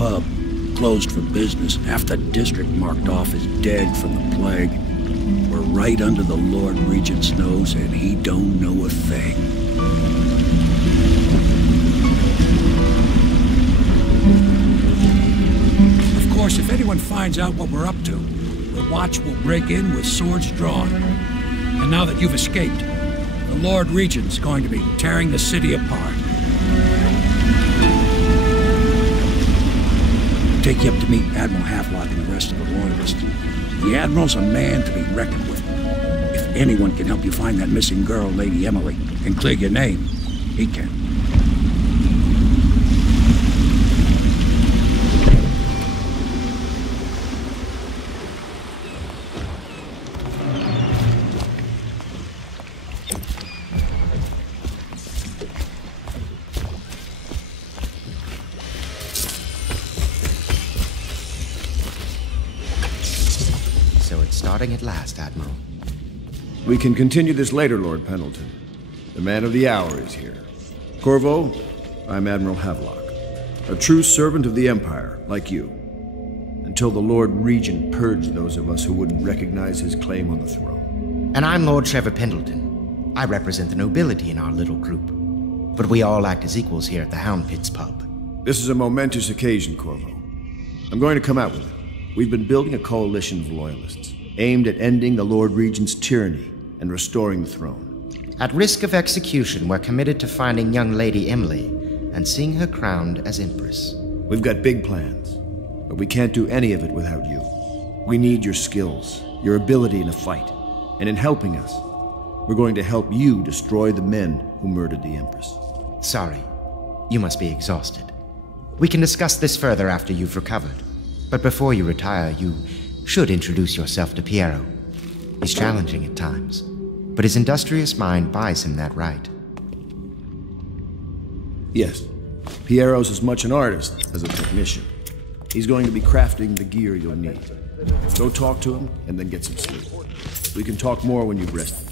pub, closed for business. Half the district marked off as dead from the plague. We're right under the Lord Regent's nose, and he don't know a thing. Of course, if anyone finds out what we're up to, the Watch will break in with swords drawn. And now that you've escaped, the Lord Regent's going to be tearing the city apart. Take you up to meet Admiral Havelock and the rest of the Loyalists. The Admiral's a man to be reckoned with. If anyone can help you find that missing girl, Lady Emily, and clear your name, he can. Starting at last, Admiral. We can continue this later, Lord Pendleton. The man of the hour is here. Corvo, I'm Admiral Havelock. A true servant of the Empire, like you. Until the Lord Regent purged those of us who wouldn't recognize his claim on the throne. And I'm Lord Trevor Pendleton. I represent the nobility in our little group. But we all act as equals here at the Hound Pits pub. This is a momentous occasion, Corvo. I'm going to come out with it. We've been building a coalition of loyalists, aimed at ending the Lord Regent's tyranny and restoring the throne. At risk of execution, we're committed to finding young Lady Emily and seeing her crowned as Empress. We've got big plans, but we can't do any of it without you. We need your skills, your ability in a fight, and in helping us, we're going to help you destroy the men who murdered the Empress. Sorry, you must be exhausted. We can discuss this further after you've recovered, but before you retire, you should introduce yourself to Piero. He's challenging at times, but his industrious mind buys him that right. Yes, Piero's as much an artist as a technician. He's going to be crafting the gear you'll need. Go talk to him, and then get some sleep. We can talk more when you've rested.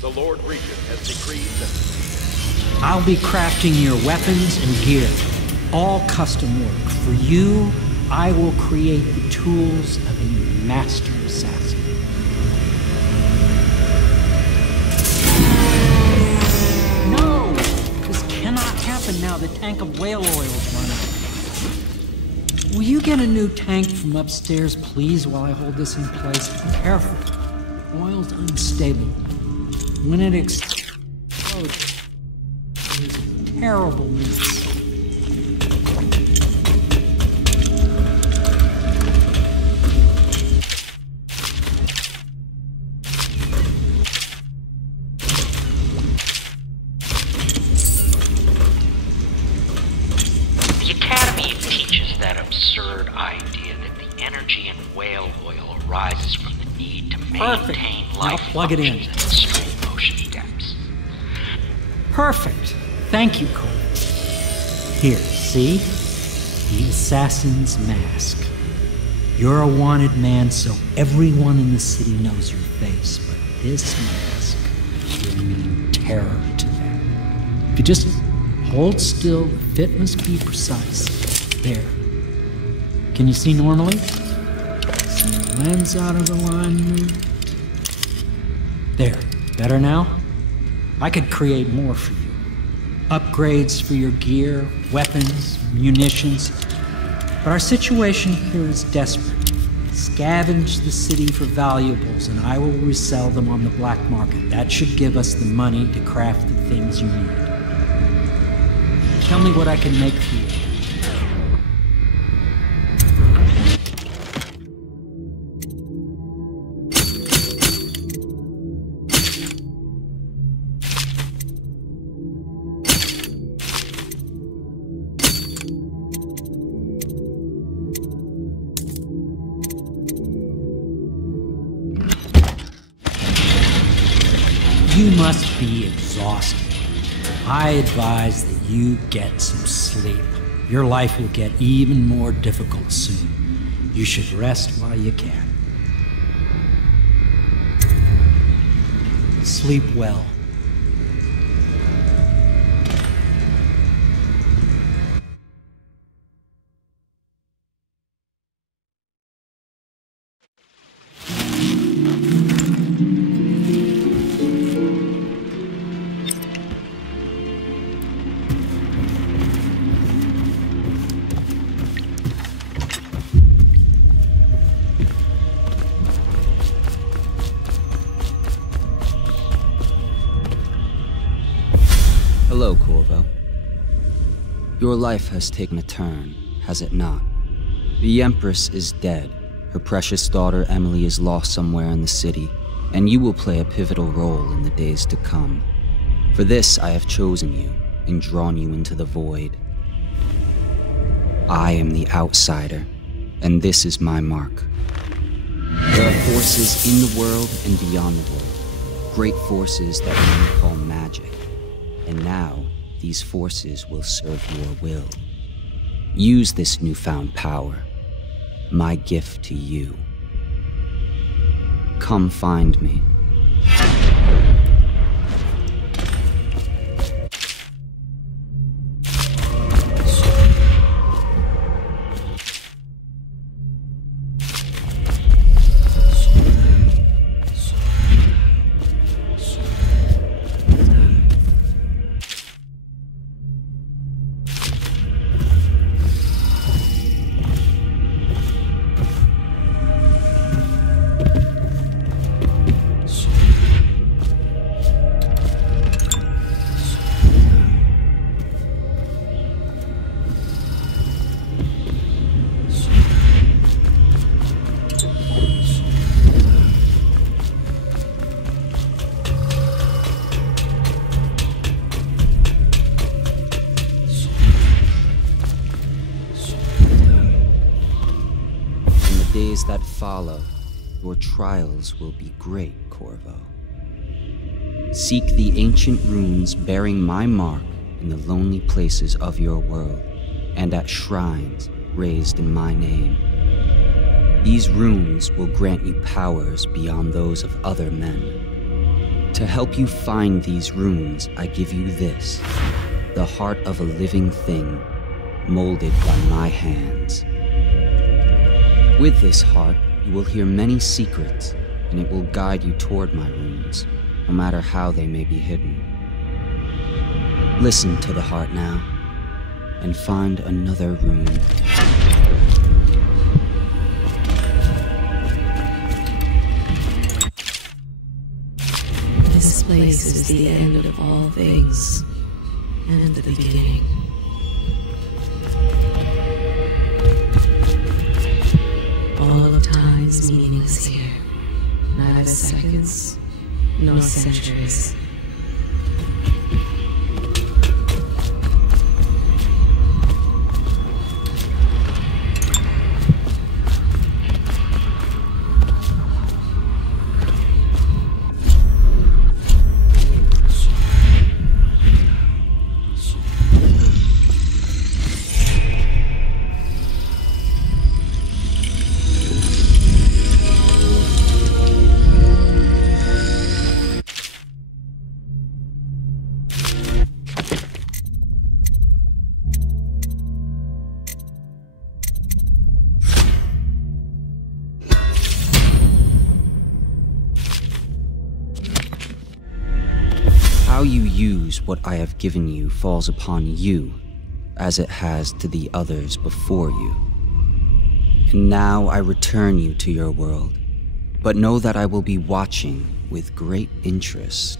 The Lord Regent has decreed that... I'll be crafting your weapons and gear. All custom work. For you, I will create the tools of a master assassin. No! This cannot happen now. The tank of whale oil's run out. Will you get a new tank from upstairs, please, while I hold this in place? Be careful. Oil's unstable. When it explodes, there's a terrible mess. Plug it in. Perfect. Thank you, Cole. Here, see? The assassin's mask. You're a wanted man, so everyone in the city knows your face, but this mask will mean terror to them. If you just hold still, the fit must be precise. There. Can you see normally? See the lens out of alignment. There, better now? I could create more for you. Upgrades for your gear, weapons, munitions. But our situation here is desperate. Scavenge the city for valuables and I will resell them on the black market. That should give us the money to craft the things you need. Tell me what I can make for you. You must be exhausted. I advise that you get some sleep. Your life will get even more difficult soon. You should rest while you can. Sleep well. Your life has taken a turn, has it not? The Empress is dead. Her precious daughter Emily is lost somewhere in the city, and you will play a pivotal role in the days to come. For this I have chosen you and drawn you into the void. I am the outsider, and this is my mark. There are forces in the world and beyond the world, great forces that men call magic. And now, these forces will serve your will. Use this newfound power, my gift to you. Come find me. Days that follow, your trials will be great, Corvo. Seek the ancient runes bearing my mark in the lonely places of your world, and at shrines raised in my name. These runes will grant you powers beyond those of other men. To help you find these runes, I give you this, the heart of a living thing, molded by my hands. With this heart, you will hear many secrets, and it will guide you toward my runes, no matter how they may be hidden. Listen to the heart now, and find another rune. This place is the end of all things, and the beginning. All of time's meaningless here. Neither seconds, nor centuries. How you use what I have given you falls upon you, as it has to the others before you. And now I return you to your world, but know that I will be watching with great interest.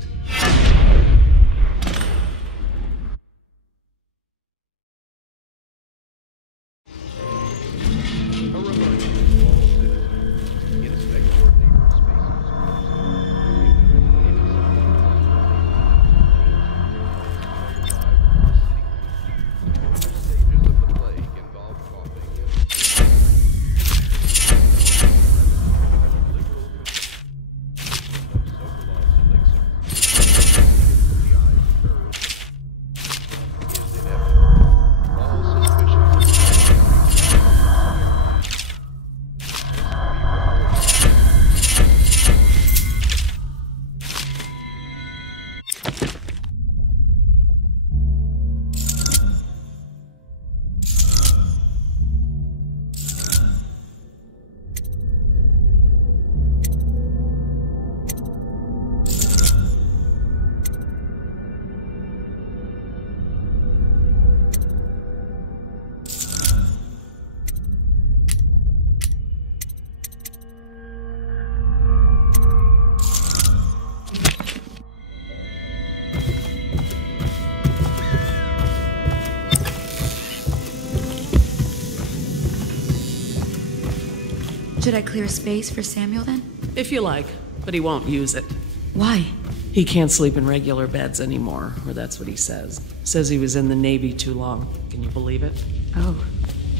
Should I clear a space for Samuel then? If you like, but he won't use it. Why? He can't sleep in regular beds anymore, or that's what he says. Says he was in the Navy too long. Can you believe it? Oh.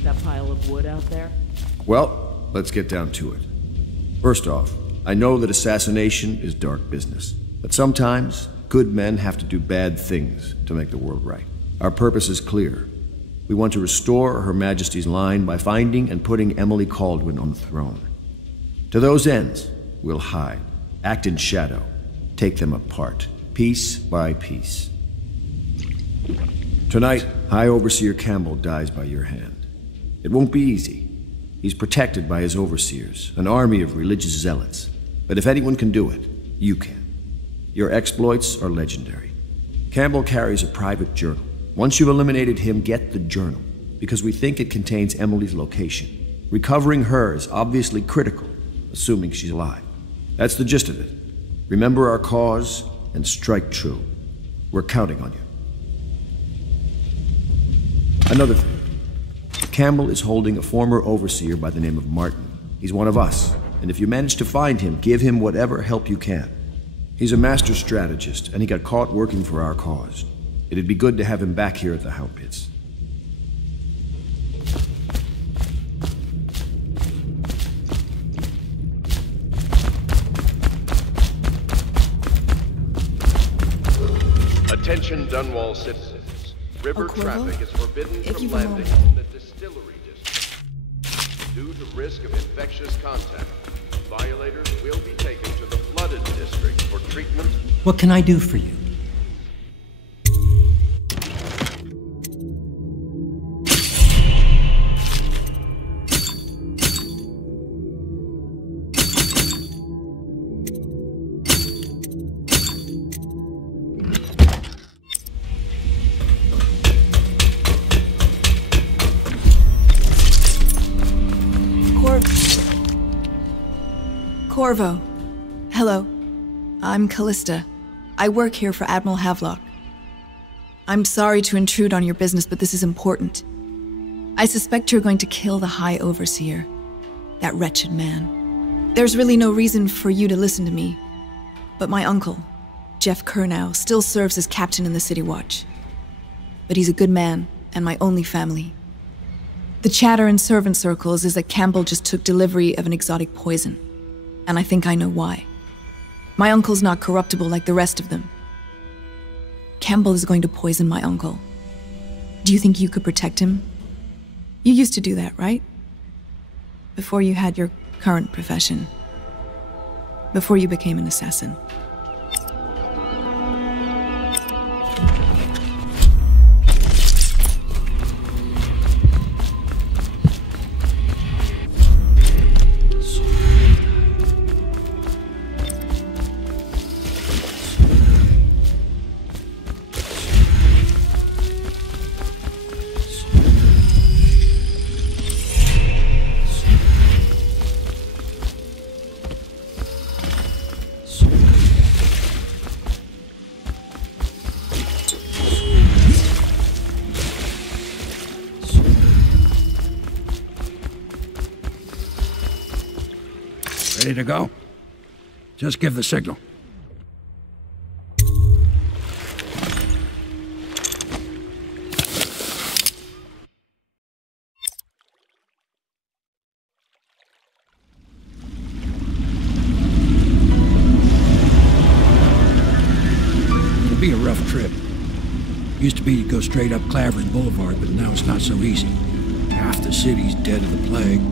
That pile of wood out there? Well, let's get down to it. First off, I know that assassination is dark business, but sometimes good men have to do bad things to make the world right. Our purpose is clear. We want to restore Her Majesty's line by finding and putting Emily Kaldwin on the throne. To those ends, we'll hide, act in shadow, take them apart, piece by piece. Tonight, High Overseer Campbell dies by your hand. It won't be easy. He's protected by his overseers, an army of religious zealots. But if anyone can do it, you can. Your exploits are legendary. Campbell carries a private journal. Once you've eliminated him, get the journal, because we think it contains Emily's location. Recovering her is obviously critical, assuming she's alive. That's the gist of it. Remember our cause and strike true. We're counting on you. Another thing. Campbell is holding a former overseer by the name of Martin. He's one of us, and if you manage to find him, give him whatever help you can. He's a master strategist, and he got caught working for our cause. It'd be good to have him back here at the Hound Pits. Attention Dunwall citizens. River traffic is forbidden from landing in the distillery district. Due to risk of infectious contact, violators will be taken to the flooded district for treatment. What can I do for you? Corvo. Hello. I'm Callista. I work here for Admiral Havelock. I'm sorry to intrude on your business, but this is important. I suspect you're going to kill the High Overseer. That wretched man. There's really no reason for you to listen to me. But my uncle, Jeff Kernow, still serves as captain in the City Watch. But he's a good man, and my only family. The chatter in servant circles is that Campbell just took delivery of an exotic poison. And I think I know why. My uncle's not corruptible like the rest of them. Campbell is going to poison my uncle. Do you think you could protect him? You used to do that, right? Before you had your current profession. Before you became an assassin. Ready to go? Just give the signal. It'll be a rough trip. Used to be to go straight up Clavering Boulevard, but now it's not so easy. Half the city's dead of the plague.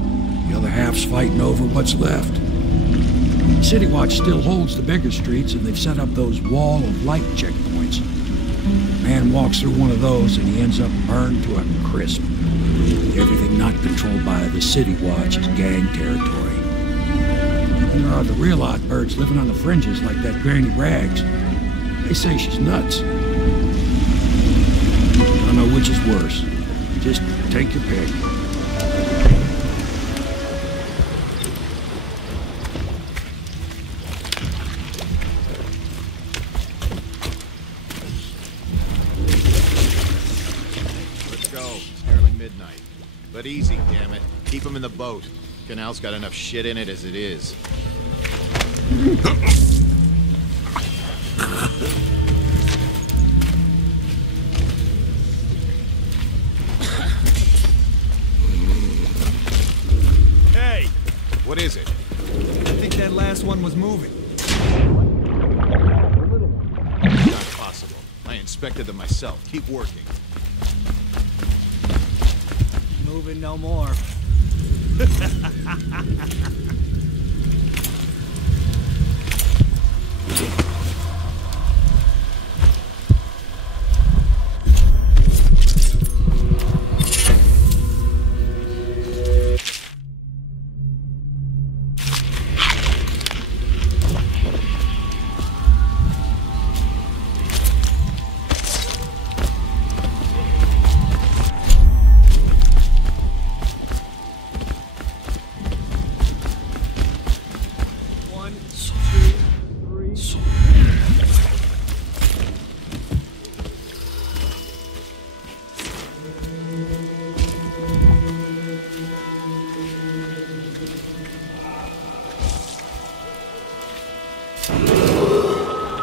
The other half's fighting over what's left. City Watch still holds the bigger streets, and they've set up those wall of light checkpoints. A man walks through one of those, and he ends up burned to a crisp. Everything not controlled by the City Watch is gang territory. And there are the real odd birds living on the fringes like that Granny Rags. They say she's nuts. I don't know which is worse. Just take your pick. Let's go. It's nearly midnight. But easy, damn it. Keep them in the boat. canal's got enough shit in it as it is. Hey! What is it? I think that last one was moving. Not possible. I inspected them myself. Keep working. Moving no more.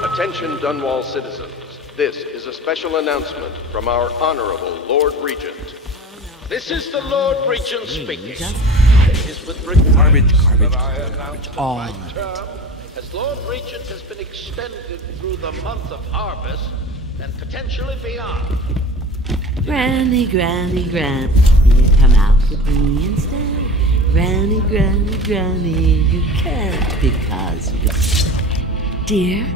Attention Dunwall citizens. This is a special announcement from our Honorable Lord Regent. This is the Lord Regent speaking. It is with regret that I announce that my term as Lord Regent has been extended through the month of harvest and potentially beyond. Granny, Granny, Granny, you come out with me instead. Granny, Granny, Granny, you can't because you... Dear?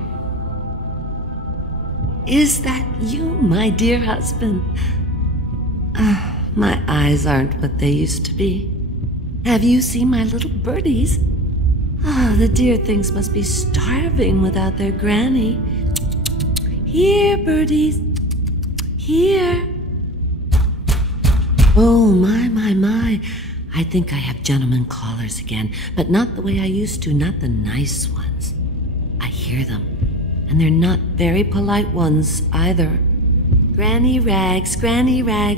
Is that you, my dear husband? My eyes aren't what they used to be. Have you seen my little birdies? The dear things must be starving without their granny. Here, birdies. Here. Oh, my. I think I have gentlemen callers again, but not the way I used to, not the nice ones. I hear them. And they're not very polite ones, either. Granny Rags,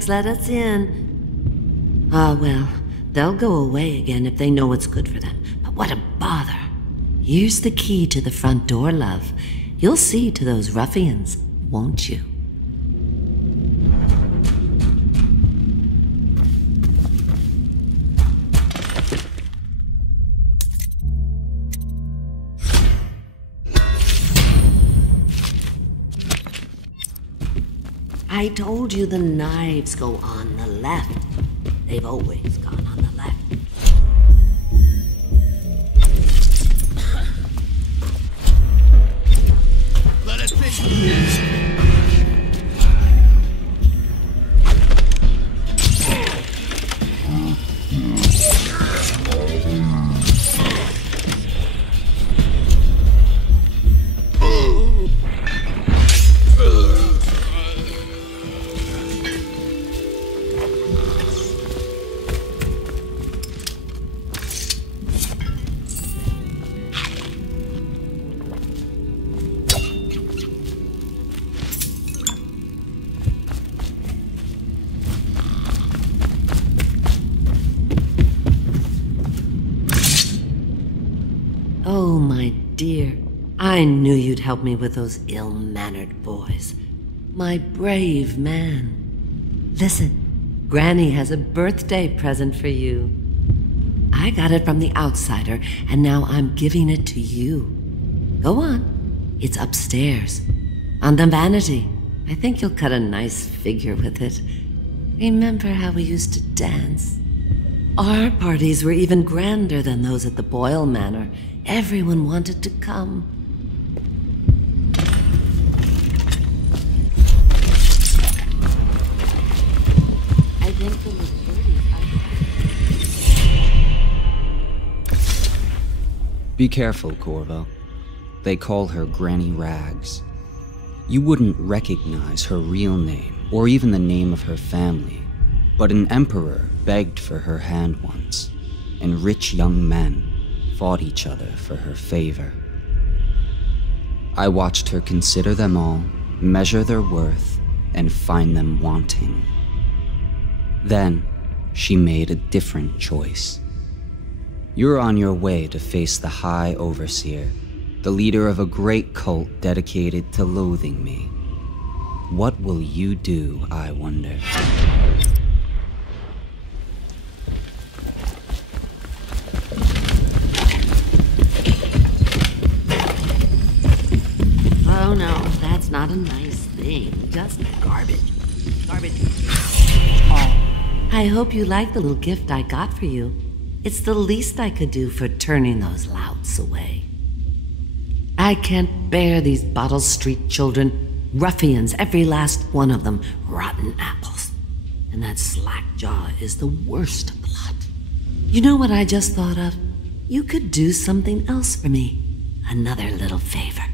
let us in. Well, they'll go away again if they know what's good for them. But what a bother. Here's the key to the front door, love. You'll see to those ruffians, won't you? I told you the knives go on the left. They've always gone on the left. Let us finish. Oh, my dear. I knew you'd help me with those ill-mannered boys. My brave man. Listen, Granny has a birthday present for you. I got it from the outsider, and now I'm giving it to you. Go on. It's upstairs. On the vanity. I think you'll cut a nice figure with it. Remember how we used to dance? Our parties were even grander than those at the Boyle Manor. Everyone wanted to come. I think the little birdies are... Be careful, Corvo. They call her Granny Rags. You wouldn't recognize her real name, or even the name of her family, but an emperor begged for her hand once, and rich young men fought each other for her favor. I watched her consider them all, measure their worth, and find them wanting. Then, she made a different choice. You're on your way to face the High Overseer, the leader of a great cult dedicated to loathing me. What will you do, I wonder? Oh no, that's not a nice thing. Just garbage. Garbage. Oh. I hope you like the little gift I got for you. It's the least I could do for turning those louts away. I can't bear these Bottle Street children. Ruffians, every last one of them. Rotten apples. And that slack-jaw is the worst lot. You know what I just thought of? You could do something else for me. Another little favor.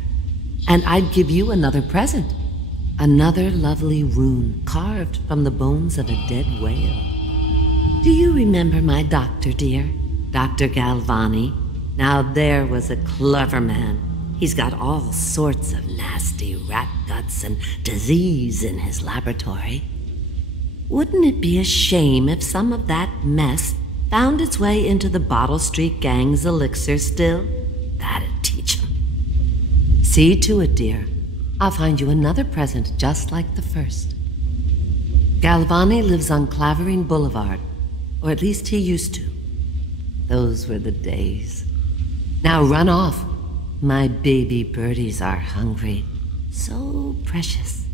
And I'd give you another present. Another lovely rune carved from the bones of a dead whale. Do you remember my doctor, dear? Dr. Galvani? Now there was a clever man. He's got all sorts of nasty rat guts and disease in his laboratory. Wouldn't it be a shame if some of that mess found its way into the Bottle Street Gang's elixir still? That'd teach him. See to it, dear. I'll find you another present just like the first. Galvani lives on Clavering Boulevard, or at least he used to. Those were the days. Now run off. My baby birdies are hungry. So precious.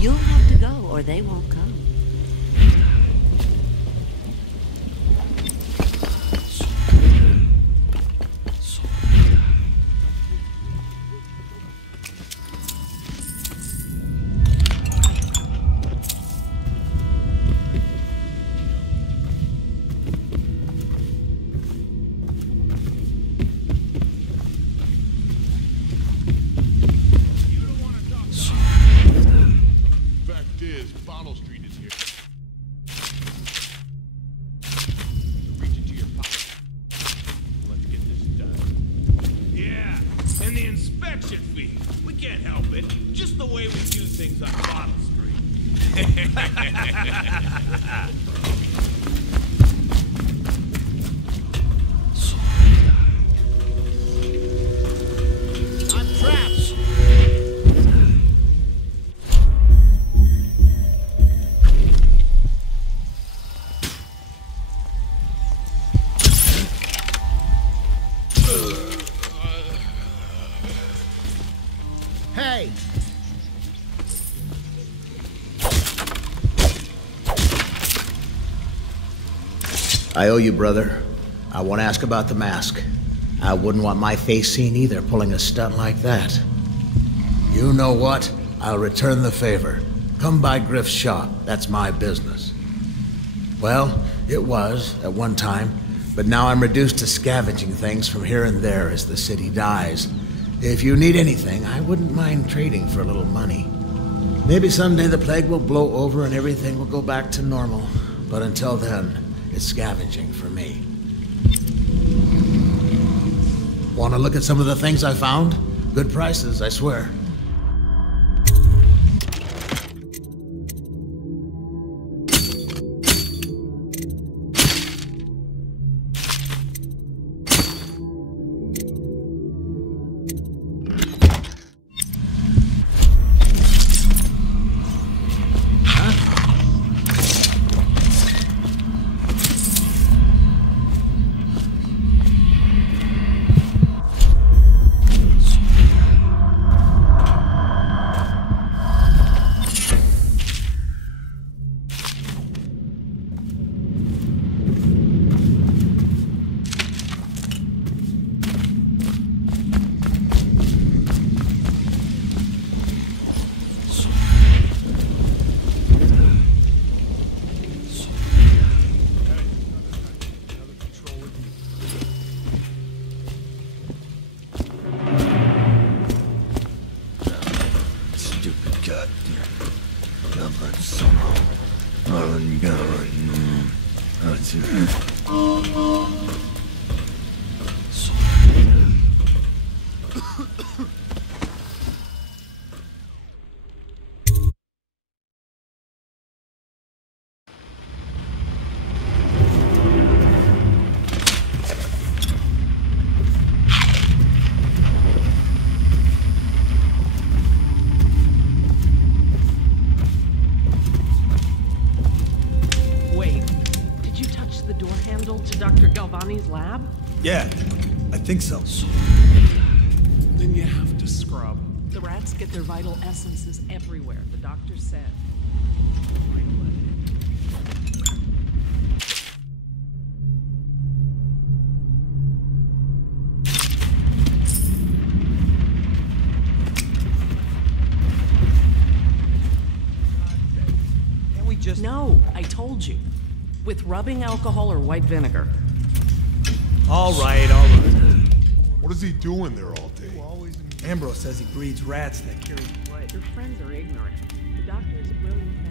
You'll have to go, or they won't come. Bottle Street is here. Reach into your pocket. Let's get this done. Yeah, and the inspection fee. We can't help it. Just the way we do things on Bottle Street. I'm trapped. Hey! I owe you, brother. I won't ask about the mask. I wouldn't want my face seen either, pulling a stunt like that. You know what? I'll return the favor. Come by Griff's shop. That's my business. Well, it was, at one time, but now I'm reduced to scavenging things from here and there as the city dies. If you need anything, I wouldn't mind trading for a little money. Maybe someday the plague will blow over and everything will go back to normal. But until then, it's scavenging for me. Want to look at some of the things I found? Good prices, I swear. Yeah, I think so. Then you have to scrub. The rats get their vital essences everywhere, the doctor said. Can't we just... No, I told you. With rubbing alcohol or white vinegar. All right, all right. What is he doing there all day? Ambrose says he breeds rats that carry plague. Your friends are ignorant. The doctor is a brilliant man.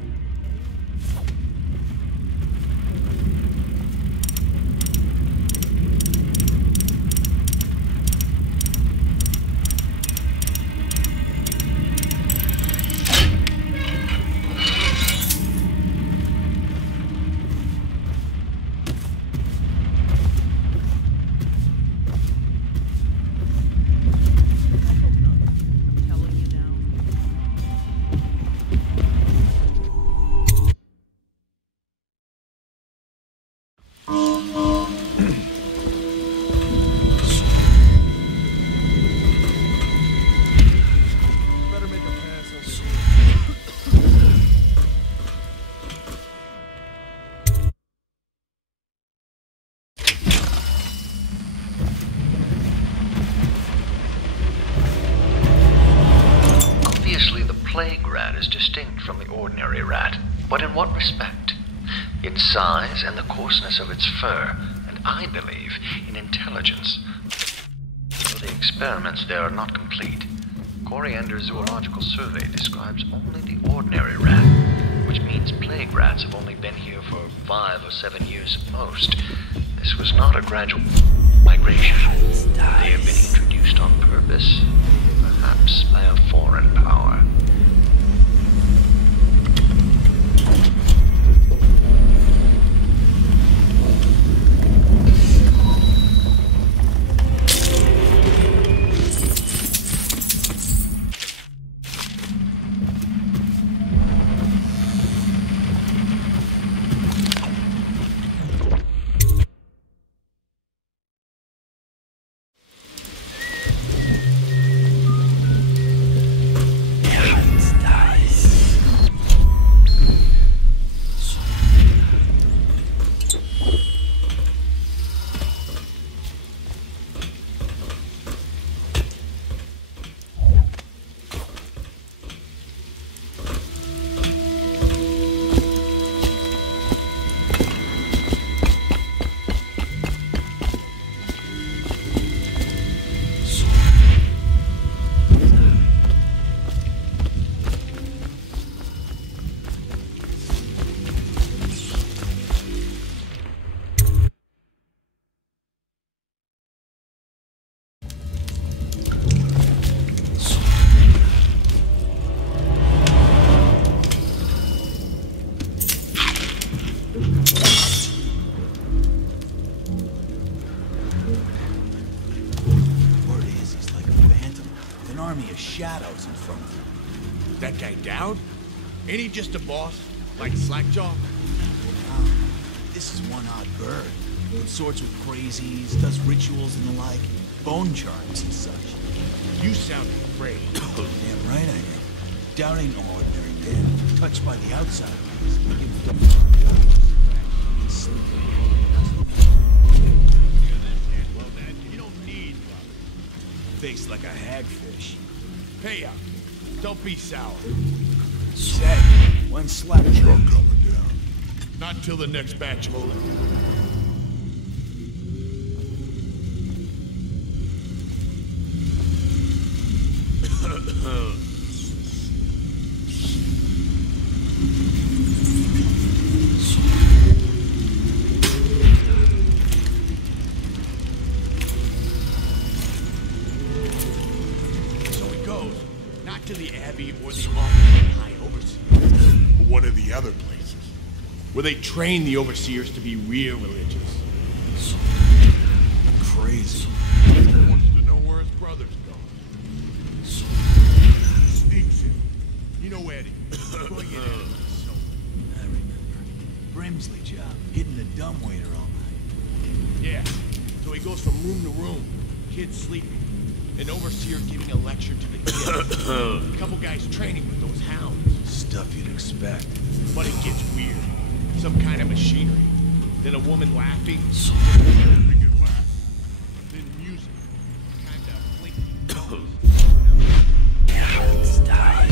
Obviously, the plague rat is distinct from the ordinary rat, but in what respect? Its size and the coarseness of its fur, and I believe in intelligence. Though the experiments there are not complete, Coriander's zoological survey describes only the ordinary rat, which means plague rats have only been here for 5 or 7 years at most. This was not a gradual migration. They have been introduced on purpose, perhaps by a foreign power. Shadows in front of him. That guy down? Ain't he just a boss? Like Slackjaw? This is one odd bird. Consorts with crazies, does rituals and the like, bone charms and such. You sound afraid. Damn right I am. Doubt ain't no ordinary den, touched by the outsiders. Well then, you don't need Face like a hagfish. pay out. Don't be sour. Say, when's Slackjaw coming down? Not till the next batch loaded. So it goes, not to the Abbey or the office of High Overseer, but one of the other places, where they train the Overseers to be real religious. Crazy. He wants to know where his brother's gone. Sneaks in. You know Eddie. Going in after the snow. I remember. Brimsley job, hitting the dumbwaiter all night. Yeah. So he goes from room to room, kids sleeping, an overseer giving a lecture to the kids, a couple guys training with those hounds. Stuff you'd expect. But it gets weird. Some kind of machinery. Then a woman laughing. Just a very good laugh. Then music. Kind of blinking. Let's die.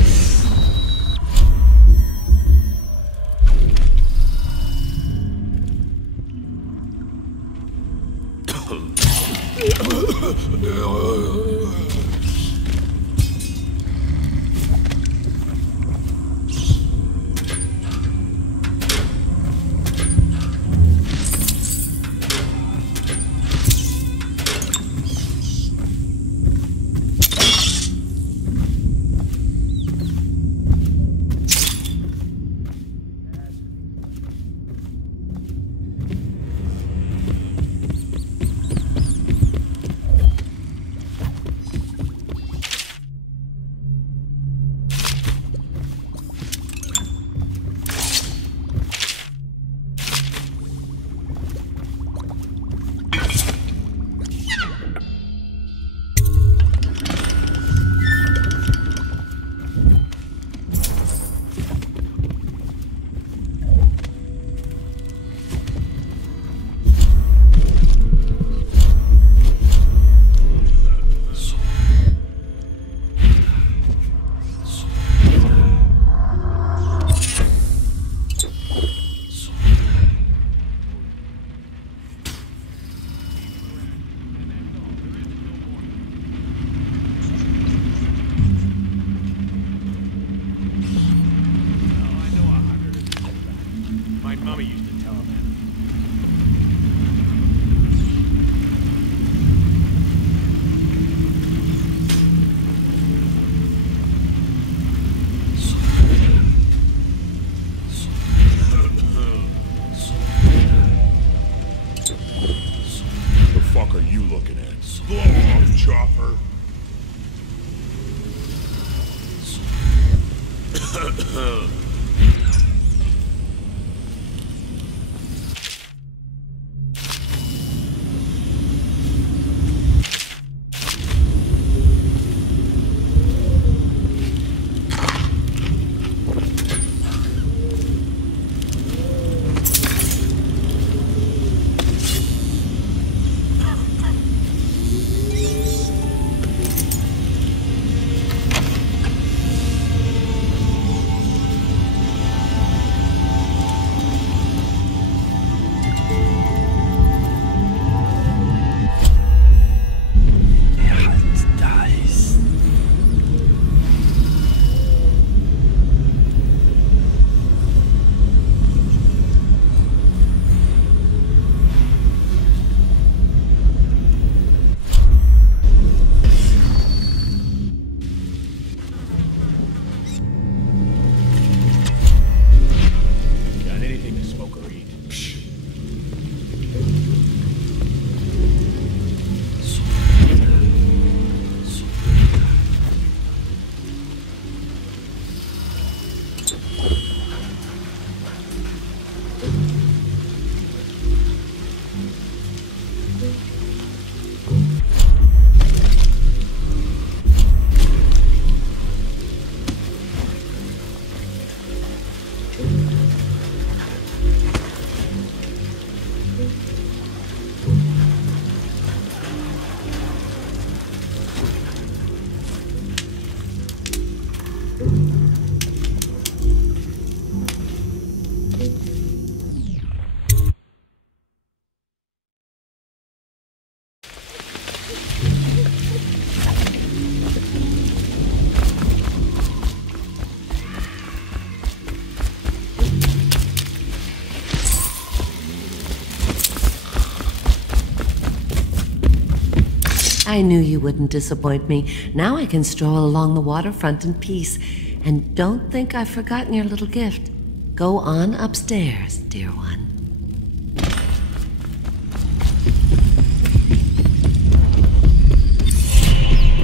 I knew you wouldn't disappoint me. Now I can stroll along the waterfront in peace. And don't think I've forgotten your little gift. Go on upstairs, dear one.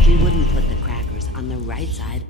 We wouldn't put the crackers on the right side.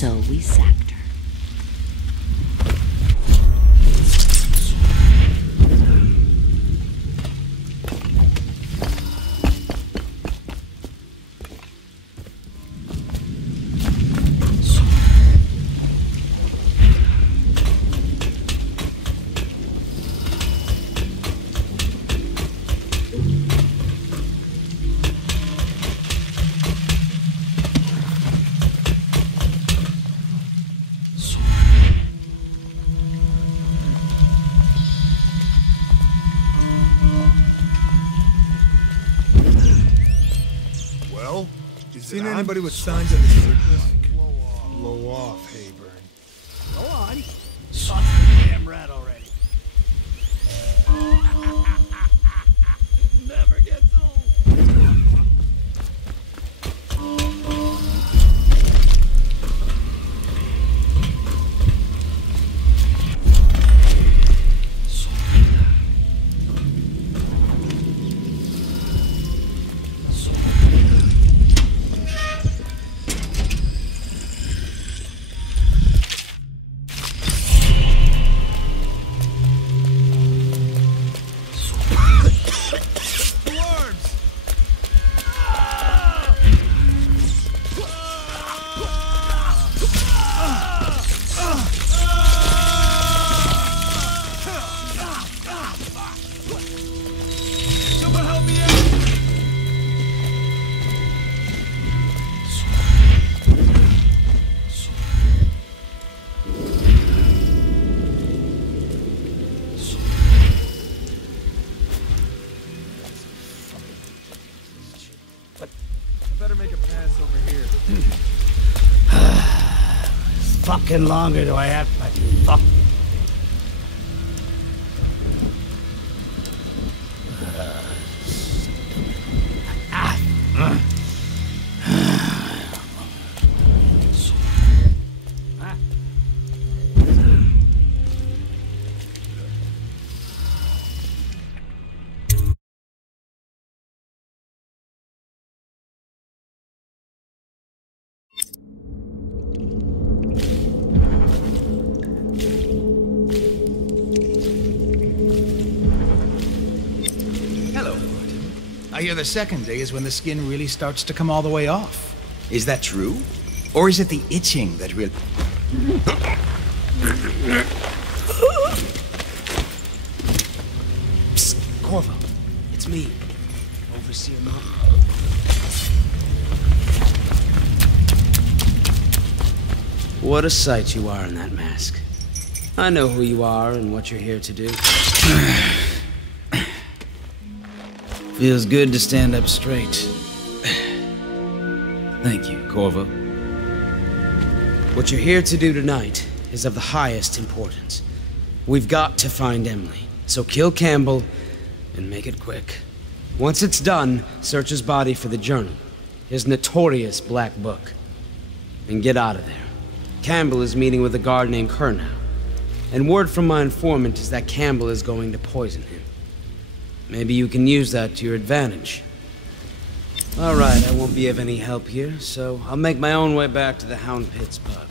So we sacked her. Seen anybody with signs of the surface? Blow off, Hayburn. Go on. Thought the damn rat already. Never gets old. Fucking longer do I have to fuck? I hear the second day is when the skin really starts to come all the way off. Is that true? Or is it the itching that really... Psst, Corvo. It's me, Overseer Martin. What a sight you are in that mask. I know who you are and what you're here to do. Feels good to stand up straight. Thank you, Corvo. What you're here to do tonight is of the highest importance. We've got to find Emily, so kill Campbell and make it quick. Once it's done, search his body for the journal, his notorious black book, and get out of there. Campbell is meeting with a guard named Kernow, and word from my informant is that Campbell is going to poison him. Maybe you can use that to your advantage. All right, I won't be of any help here, so I'll make my own way back to the Hound Pits pub.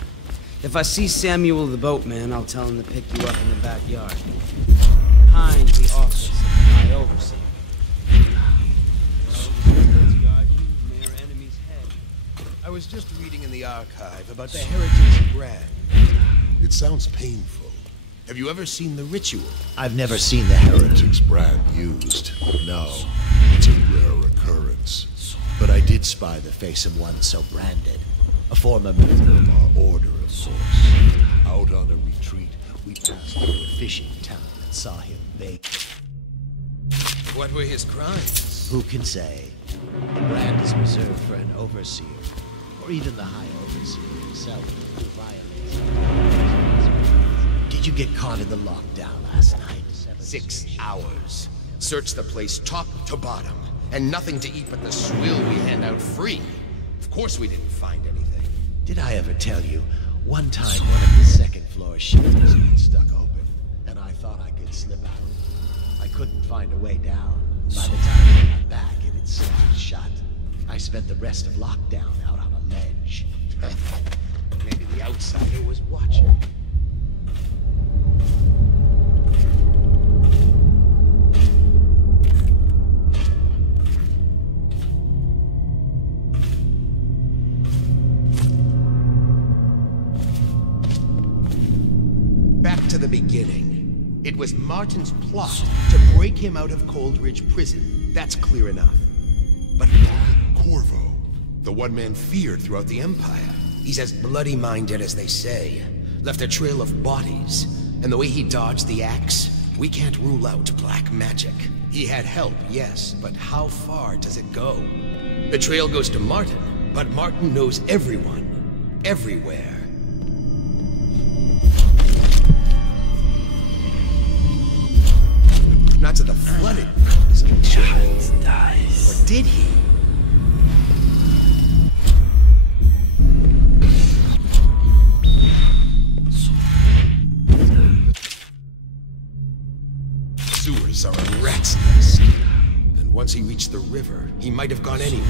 If I see Samuel the boatman, I'll tell him to pick you up in the backyard. Behind the office of the High Overseer. I was just reading in the archive about the heretics' brand. It sounds painful. Have you ever seen the ritual? I've never seen the heretics brand used. No, it's a rare occurrence. But I did spy the face of one so branded. A former member of our order, of course. Out on a retreat, we passed through a fishing town and saw him bake. What were his crimes? Who can say? The brand is reserved for an overseer, or even the High Overseer himself, who violates. Did you get caught in the lockdown last night? 6 hours. Searched the place top to bottom, and nothing to eat but the swill we hand out free. Of course we didn't find anything. Did I ever tell you, one time one of the second floor shutters got stuck open, and I thought I could slip out. I couldn't find a way down. By the time I got back, it had slammed shut. I spent the rest of lockdown out on a ledge. Maybe the outsider was watching. Back to the beginning. It was Martin's plot to break him out of Coldridge Prison. That's clear enough. But why Corvo? The one man feared throughout the Empire. He's as bloody-minded as they say. Left a trail of bodies. And the way he dodged the axe, we can't rule out black magic. He had help, yes, but how far does it go? The trail goes to Martin, but Martin knows everyone. Everywhere. Not to the flooded place, I'm sure. Or did he? Sewers are a rat's nest. And once he reached the river, he might have gone anywhere.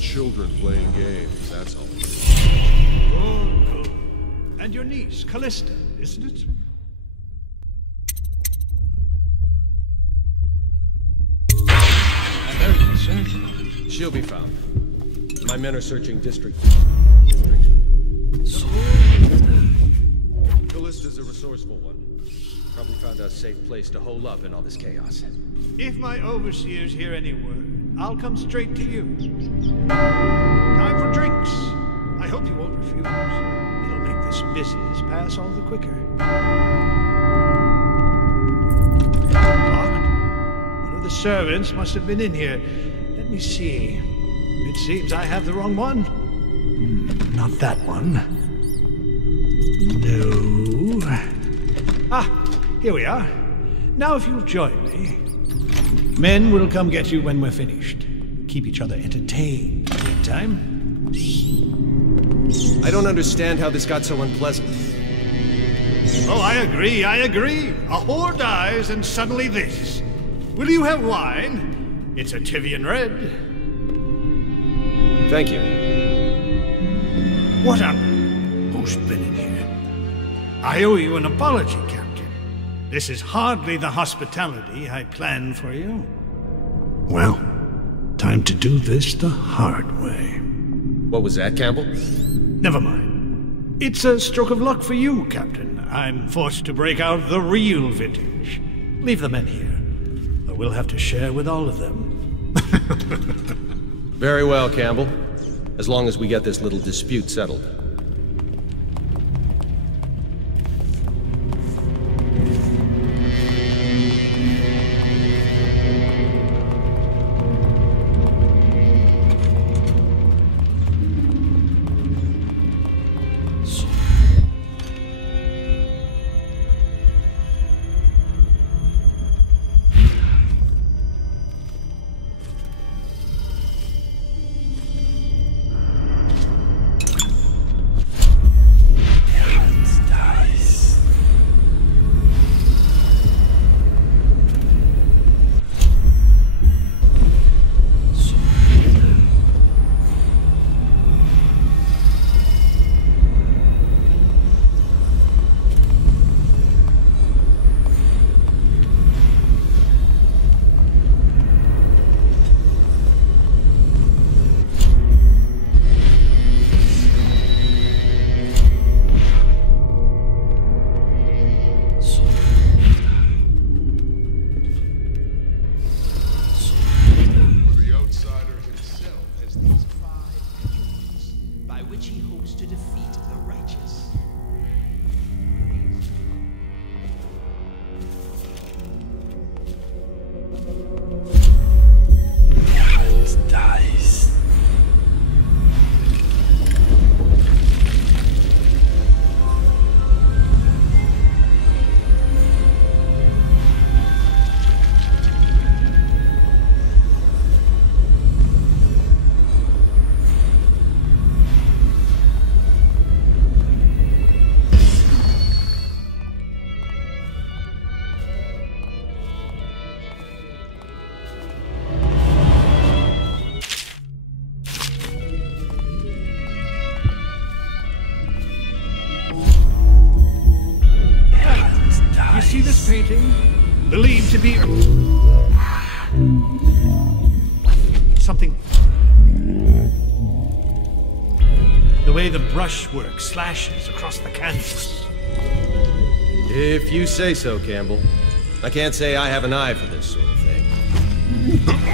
Children playing games, that's all. Good. And your niece, Callista, isn't it? I'm very concerned. She'll be found. My men are searching district. Callista's a resourceful one. Probably found a safe place to hole up in all this chaos. If my overseers hear any word, I'll come straight to you. Time for drinks. I hope you won't refuse. It'll make this business pass all the quicker. Locked? One of the servants must have been in here. Let me see. It seems I have the wrong one. Not that one. No. Ah, here we are. Now if you'll join me. Men will come get you when we're finished. Keep each other entertained. Meantime. I don't understand how this got so unpleasant. Oh, I agree. A whore dies and suddenly this. Will you have wine? It's a Tivian red. Thank you. What who's been in here? I owe you an apology, Captain. This is hardly the hospitality I planned for you. Well, time to do this the hard way. What was that, Campbell? Never mind. It's a stroke of luck for you, Captain. I'm forced to break out the real vintage. Leave the men here, or we'll have to share with all of them. Very well, Campbell. As long as we get this little dispute settled. Die. something... The way the brushwork slashes across the canvas. If you say so, Campbell. I can't say I have an eye for this sort of thing.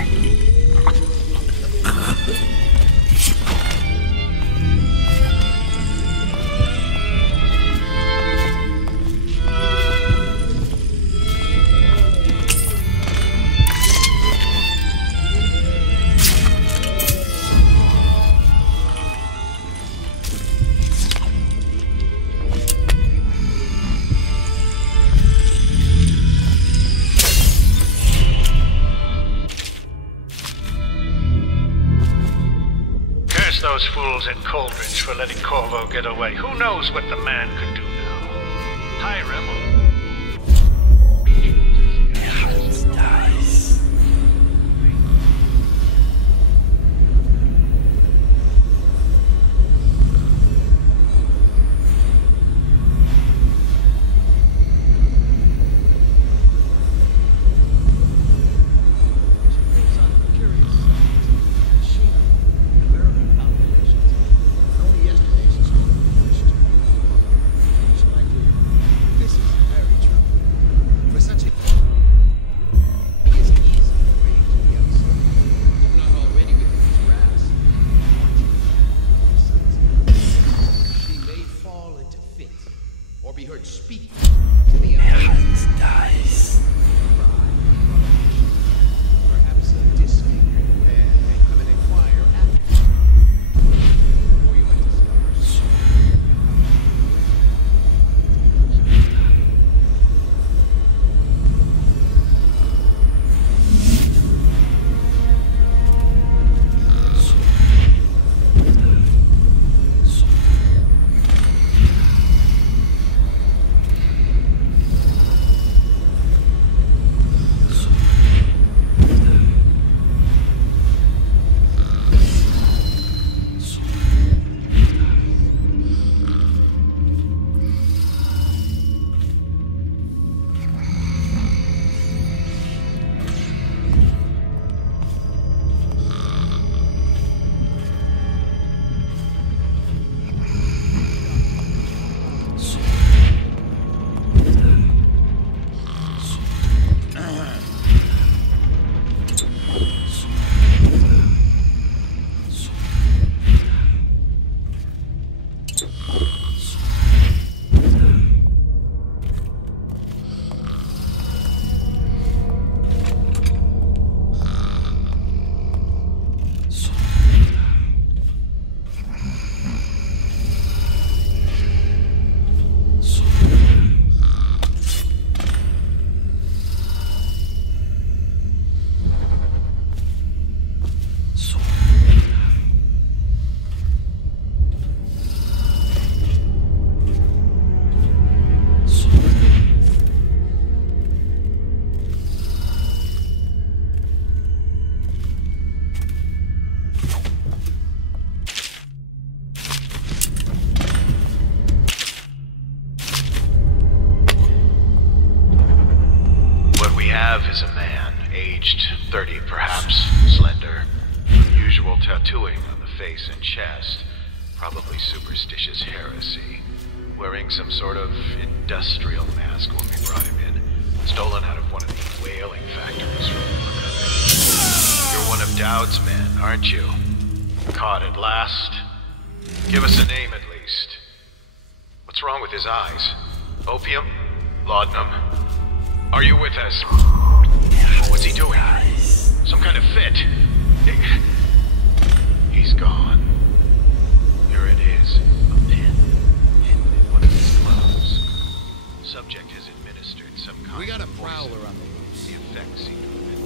Those fools at Coldridge for letting Corvo get away. Who knows what the man could do now? Hiram or... Is a man, aged 30 perhaps, slender, unusual tattooing on the face and chest, probably superstitious heresy, wearing some sort of industrial mask when we brought him in, stolen out of one of these whaling factories from Brooklyn. You're one of Dowd's men, aren't you? Caught at last? Give us a name at least. What's wrong with his eyes? Opium? Laudanum? Are you with us? What's he doing? Some kind of fit. He's gone. Here it is. A pin hidden in one of his clothes. Subject has administered some kind We got a of prowler poison. on the loose. The effects seem to have been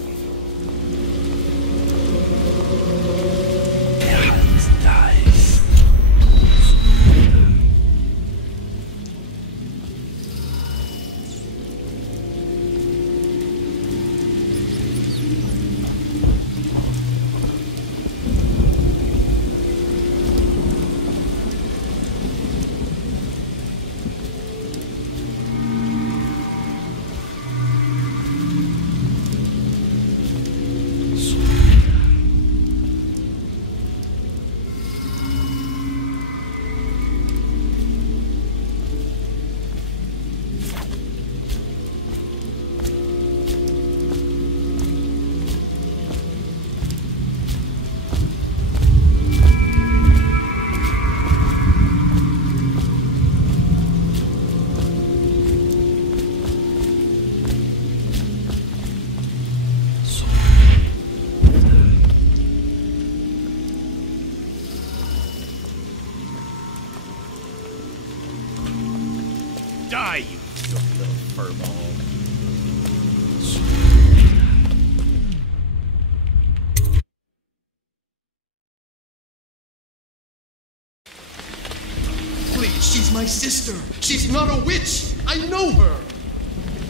my sister. She's not a witch. I know her.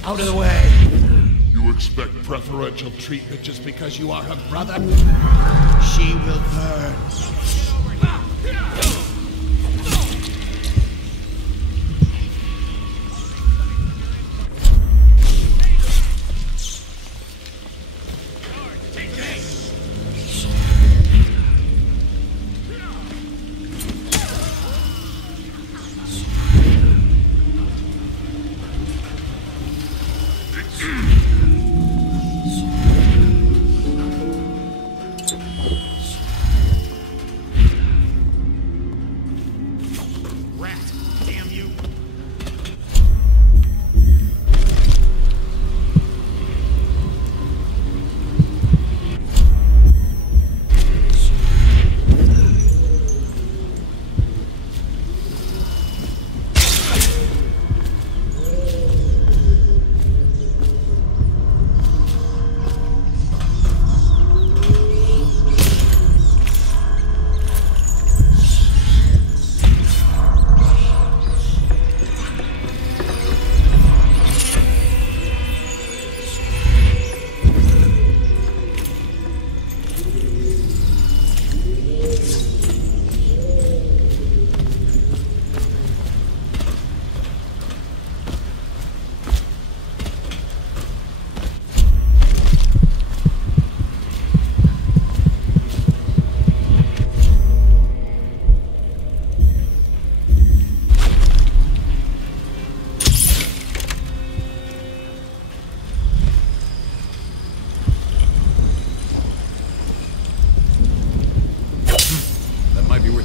Out of the way. You expect preferential treatment just because you are her brother? She will burn.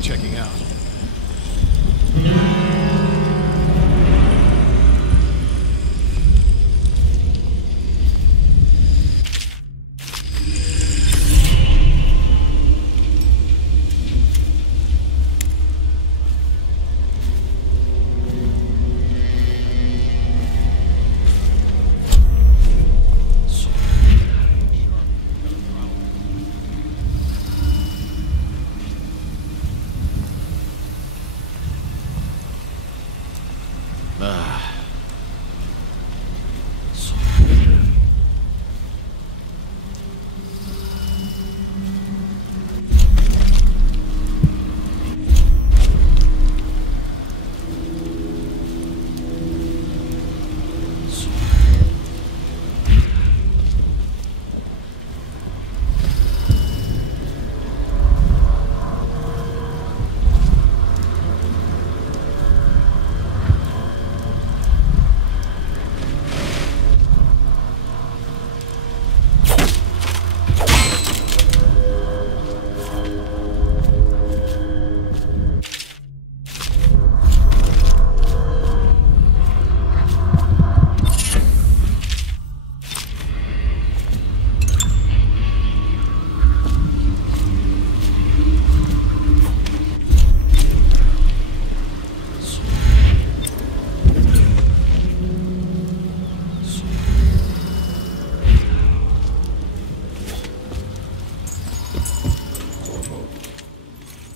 Checking out.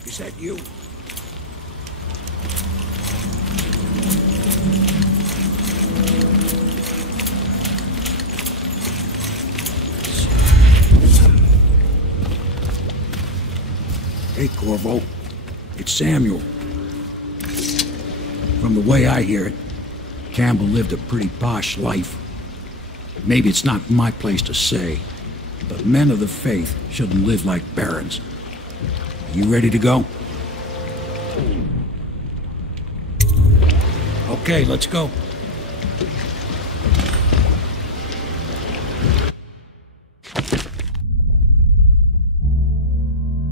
Is that you? Hey, Corvo. It's Samuel. From the way I hear it, Campbell lived a pretty posh life. Maybe it's not my place to say, but men of the faith shouldn't live like barons. You ready to go? Okay, let's go.